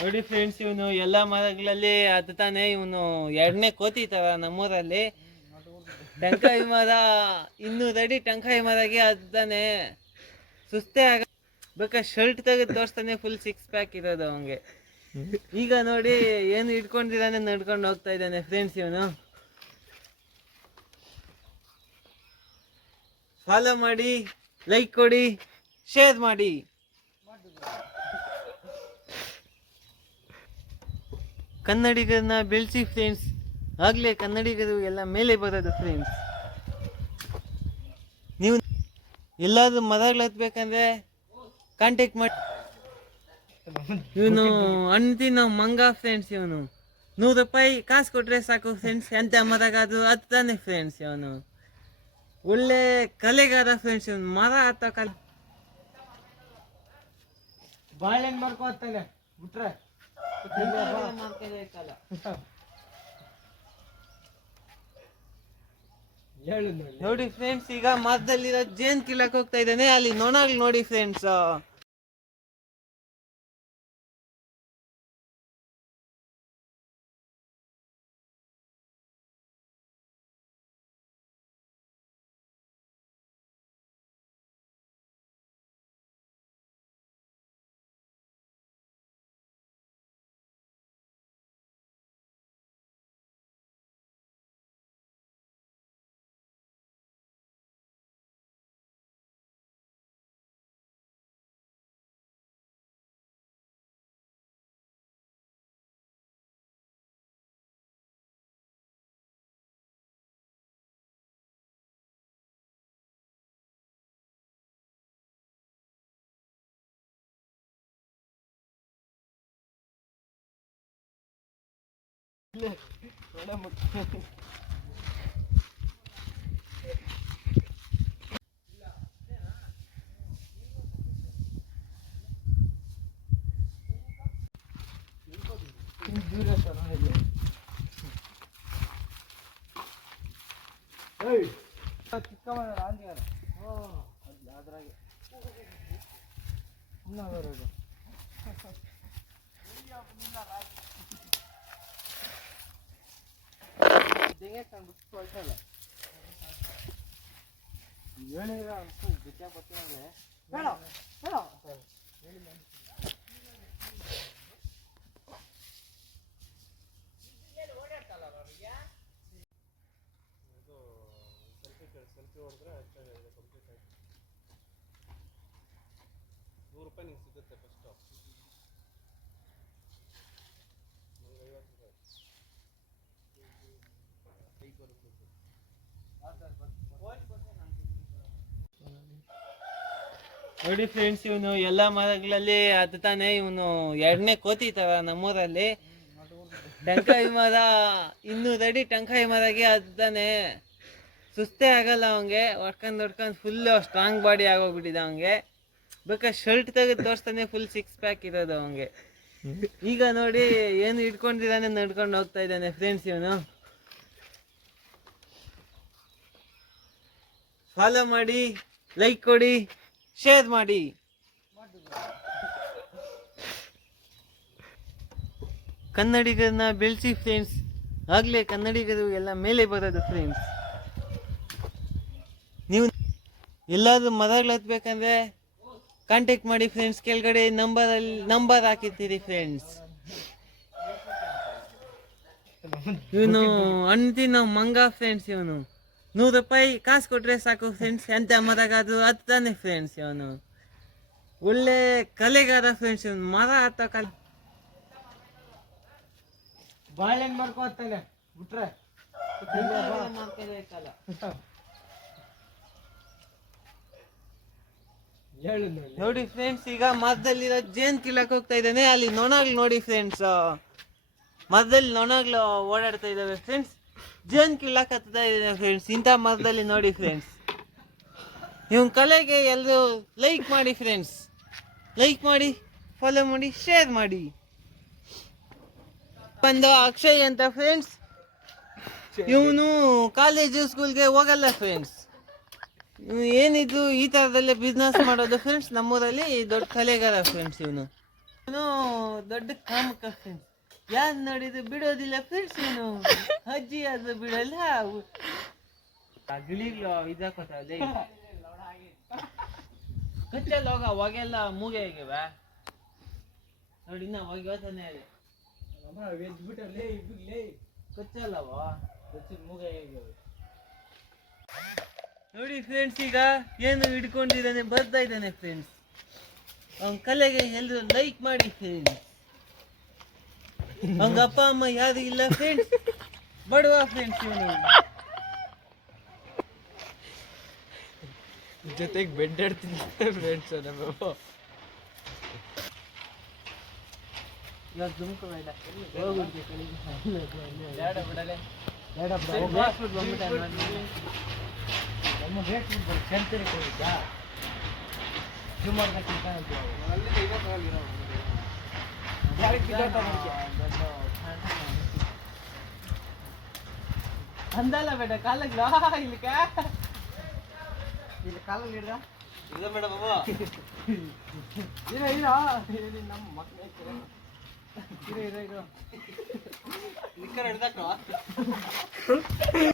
ನೋಡಿ ಫ್ರೆಂಡ್ಸ್, ಇವನು ಎಲ್ಲ ಮರಗಳಲ್ಲಿ ಹತ್ತಾನೆ. ಇವನು ಎರಡನೇ ಕೋತಿ ತರ ನಮ್ಮೂರಲ್ಲಿ. ಟೆಂಕಾಯಿ ಮರ 200 ಅಡಿ ಟೆಂಕಾಯಿ ಮರಗೆ ಹತ್ತಾನೆ. ಸುಸ್ತೇ ಆಗ ಶರ್ಟ್ ತೆಗೆದು ತೋರಿಸ್ತಾನೆ. ಫುಲ್ 6 ಪ್ಯಾಕ್ ಇರೋದು ಅವನಿಗೆ. ಈಗ ನೋಡಿ ಏನು ಇಟ್ಕೊಂಡಿದ್ದಾನೆ, ನಡ್ಕೊಂಡು ಹೋಗ್ತಾ ಇದ್ದಾನೆ ಫ್ರೆಂಡ್ಸ್. ಇವನು ಫಾಲೋ ಮಾಡಿ, ಲೈಕ್ ಕೊಡಿ, ಶೇರ್ ಮಾಡಿ. ಕನ್ನಡಿಗರನ್ನ ಬೆಳೆಸಿ ಫ್ರೆಂಡ್ಸ್, ಆಗ್ಲೇ ಕನ್ನಡಿಗರು ಎಲ್ಲ ಮೇಲೆ ಬರೋದು ಫ್ರೆಂಡ್ಸ್. ನೀವು ಎಲ್ಲಾದ್ರೂ ಮರಗಳು ಹತ್ಬೇಕಂದ್ರೆ ಕಾಂಟ್ಯಾಕ್ಟ್ ಮಾಡಿ. ಇವನು ಅಂತಿನ ಮಂಗ ಫ್ರೆಂಡ್ಸ್. ಇವನು 100 ರೂಪಾಯಿ ಕಾಸು ಕೊಟ್ರೆ ಸಾಕು ಫ್ರೆಂಡ್ಸ್, ಎಂತ ಮರಗಾದ್ರು ಹತ್ತಾನೆ ಫ್ರೆಂಡ್ಸ್. ಇವನು ಒಳ್ಳೆ ಕಲೆಗಾರ ಫ್ರೆಂಡ್ಸ್. ಇವನು ಮರ ಹತ್ತ ಕಲೆ. ಬಾಳೆಹಣ್ಣು ಮಾಡ್ಕೊತಾನೆ ಬಿಟ್ರೆ ನೋಡಿ ಫ್ರೆಂಡ್ಸ್, ಈಗ ಮರದಲ್ಲಿರೋ ಜೇನ್ ಕೀಳಕ್ ಹೋಗ್ತಾ ಇದ್ದಾನೆ. ಅಲ್ಲಿ ನೊಣಗಳು ನೋಡಿ ಫ್ರೆಂಡ್ಸ್. ಚಿಕ್ಕ ಆಂಜಿಗಾರ ಅದ್ರಾಗೆ ದಿಂಗೆ ಕಂಡು ಹೊಳ್ತಲ್ಲ ಹೇಳಿದ್ರೆ ಬಿಚ್ಚ ಬರ್ತೀನಿ ಬೇಡ ಬೇಡ ಸೆಲ್ಫಿ ಹೊಡೆದ್ರೆ ಕಂಪ್ಲೀಟ್ ಆಯ್ತು. 100 ರೂಪಾಯಿ ನಿಂಗೆ ಸಿಗುತ್ತೆ ಫಸ್ಟು. ನನಗೆ 50 ರೂಪಾಯಿ ಕೈಗೆ ಬರುತ್ತೆ. ನೋಡಿ ಫ್ರೆಂಡ್ಸ್, ಇವನು ಎಲ್ಲ ಮರಗಳಲ್ಲಿ ಹತ್ತಾನೆ. ಇವನು ಎರಡನೇ ಕೋತಿ ತರ ನಮ್ಮೂರಲ್ಲಿ. ಟೆಂಕಾಯಿ ಮರ 200 ಅಡಿ ಟೆಂಕಾಯಿ ಮರಗೆ ಹತ್ತಾನೆ. ಸುಸ್ತೇ ಆಗಲ್ಲ ಅವನಿಗೆ. ಹೊಡ್ಕೊಂಡು ಫುಲ್ ಸ್ಟ್ರಾಂಗ್ ಬಾಡಿ ಆಗೋಗ್ಬಿಟ್ಟಿದೆ ಅವನಿಗೆ. ಶರ್ಟ್ ತೆಗೆದು ತೋರಿಸ್ತಾನೆ. ಫುಲ್ 6 ಪ್ಯಾಕ್ ಇರೋದು ಅವನಿಗೆ. ಈಗ ನೋಡಿ ಏನು ಇಟ್ಕೊಂಡಿದ್ದಾನೆ, ನಡ್ಕೊಂಡು ಹೋಗ್ತಾ ಇದ್ದಾನೆ ಫ್ರೆಂಡ್ಸ್. ಇವನು ಫಾಲೋ ಮಾಡಿ, ಲೈಕ್ ಕೊಡಿ, ಶೇರ್ ಮಾಡಿ. ಕನ್ನಡಿಗರನ್ನ ಬೆಳೆಸಿ ಫ್ರೆಂಡ್ಸ್, ಆಗ್ಲೇ ಕನ್ನಡಿಗರು ಎಲ್ಲ ಮೇಲೆ ಬರೋದು ಫ್ರೆಂಡ್ಸ್. ನೀವು ಎಲ್ಲಾದ್ರೂ ಮರಗಳು ಹತ್ಬೇಕಂದ್ರೆ ಕಾಂಟ್ಯಾಕ್ಟ್ ಮಾಡಿ ಫ್ರೆಂಡ್ಸ್. ಕೆಳಗಡೆ ನಂಬರ್ ಹಾಕಿರ್ತೀರಿ ಫ್ರೆಂಡ್ಸ್. ಇವನು ಅಂತಿನ ಮಂಗ ಫ್ರೆಂಡ್ಸ್. ಇವನು 100 ರೂಪಾಯಿ ಕಾಸು ಕೊಟ್ರೆ ಸಾಕು ಫ್ರೆಂಡ್ಸ್, ಎಂತ ಮರಗಾದ್ರು ಹತ್ತಾನೆ ಫ್ರೆಂಡ್ಸ್. ಇವನು ಒಳ್ಳೆ ಕಲೆಗಾರ ಫ್ರೆಂಡ್ಸ್. ಇವನು ಮರ ಹತ್ತ ಕಲೆ. ಬಾಳೆಹಣ್ಣು ಮಾಡ್ಕೊತಾನೆ ಬಿಟ್ರೆ ನೋಡಿ ಫ್ರೆಂಡ್ಸ್, ಈಗ ಮರದಲ್ಲಿರೋ ಜೇನ್ ಕೀಳಕ್ ಹೋಗ್ತಾ ಇದ್ದಾನೆ. ಅಲ್ಲಿ ನೊಣಗಳು ನೋಡಿ ಫ್ರೆಂಡ್ಸ್. ಮರದಲ್ಲಿ ನೊಣಗಳು ಓಡಾಡ್ತಾ ಇದ್ದಾವೆ ಫ್ರೆಂಡ್ಸ್. ಜೇನ್ ಕೀಳಕ್ ಹತ್ತಾ ಇದ್ದಾನೆ ಫ್ರೆಂಡ್ಸ್. ಇಂಥ ಮರದಲ್ಲಿ ನೋಡಿ ಫ್ರೆಂಡ್ಸ್. ಇವನ್ ಕಲೆಗೆ ಎಲ್ಲರೂ ಲೈಕ್ ಮಾಡಿ ಫ್ರೆಂಡ್ಸ್. ಲೈಕ್ ಮಾಡಿ, ಫಾಲೋ ಮಾಡಿ, ಶೇರ್ ಮಾಡಿ. ಒಂದು ಅಕ್ಷಯ್ ಅಂತ ಫ್ರೆಂಡ್ಸ್. ಇವನು ಕಾಲೇಜು ಸ್ಕೂಲ್ಗೆ ಹೋಗಲ್ಲ ಫ್ರೆಂಡ್ಸ್. ಏನಿದ್ರು ಈ ಥರದಲ್ಲೇ ಬಿಸ್ನೆಸ್ ಮಾಡೋದು ಫ್ರೆಂಡ್ಸ್. ನಮ್ಮೂರಲ್ಲಿ ದೊಡ್ಡ ಕಲೆಗಾರ ಫ್ರೆಂಡ್ಸ್ ಇವನು. ಇವನು ದೊಡ್ಡ ಕಾಮಕ ಫ್ರೆಂಡ್ಸ್, ಯಾರು ನೋಡಿದ್ರು ಬಿಡೋದಿಲ್ಲ ಫ್ರೆಂಡ್ಸ್. ಇವನು ಅಜ್ಜಿ ಅದು ಬಿಡಲ್ಲ, ಗಿಳಿಗ್ಲು ಇದಾಕೋತಾವಲ್ಲಿ ಕಚ್ಚಲ್ಲ. ಹೋಗ ಹೊಗೆಲ್ಲ ಮೂಗೆ ಆಗಿವ ನೋಡಿ, ಇನ್ನ ಹೊಗೆ ಹೋಗ್ತಾನೆ ಅಲ್ಲಿ. ಎದ್ಬಿಟ್ಟಲ್ಲೇ ಇಬ್ಬಿಗ್ಲೇ ಕಚ್ಚಲ್ಲವ, ಕಚ್ಚಿದ ಮೂಗೇ ಹೇಗೆ ನೋಡಿ ಫ್ರೆಂಡ್ಸ್. ಈಗ ಏನು ಹಿಡ್ಕೊಂಡಿದ್ದಾನೆ, ಬರ್ತಾ ಇದ್ದಾನೆ ಫ್ರೆಂಡ್ಸ್. ಅವನ ಕಲೆಗೆ ಎಲ್ಲರೂ ಲೈಕ್ ಮಾಡಿ ಫ್ರೆಂಡ್ಸ್. ಅವನ ಅಪ್ಪ ಅಮ್ಮ ಯಾರು ಇಲ್ಲ ಫ್ರೆಂಡ್ಸ್, ಬಡವ ಫ್ರೆಂಡ್ಸ್. ಇವನು ಜೊತೆಗೆ ಬೆಡ್ ಆಡ್ತೀನಿ ಫ್ರೆಂಡ್ಸ್. ನಮ್ಮ ಇವಾಗ ದುಮ್ಕೊ ಬೇಡ, ಹೋಗ್ಬಿಡ್ತೀವಿ ಕಡೆಗೆ. ಬೇಡ ಬಿಡಲೆ, ಬೇಡ ನಮ್ಮ ರೇಟ್ ಸೆಂಚುರಿ ಕೊಡಿದ್ಯಾ ಇದು ಮಾಡ್ಬೇಕಿಂತ ಅಲ್ಲಿಂದ ಇದೇ ತಗೊಳ್ಳಿರೋ ಅಂದಲ್ಲ ಬೇಡ ಕಾಲಗ್ಲ ಇಲ್ಲಿಕ ಇಲ್ಲಿ ಕಾಲಲ್ಲಿ ಇಡ್ದ ಇಲ್ಲ ಬೇಡ ಬಾಬಾ. ಇರೋ ನಮ್ಮ ಮಕ್ಕಳು ಇರೋ ನಿಕ್ಕರ್ ಹಿಡ್ದಾಕ್ರವ.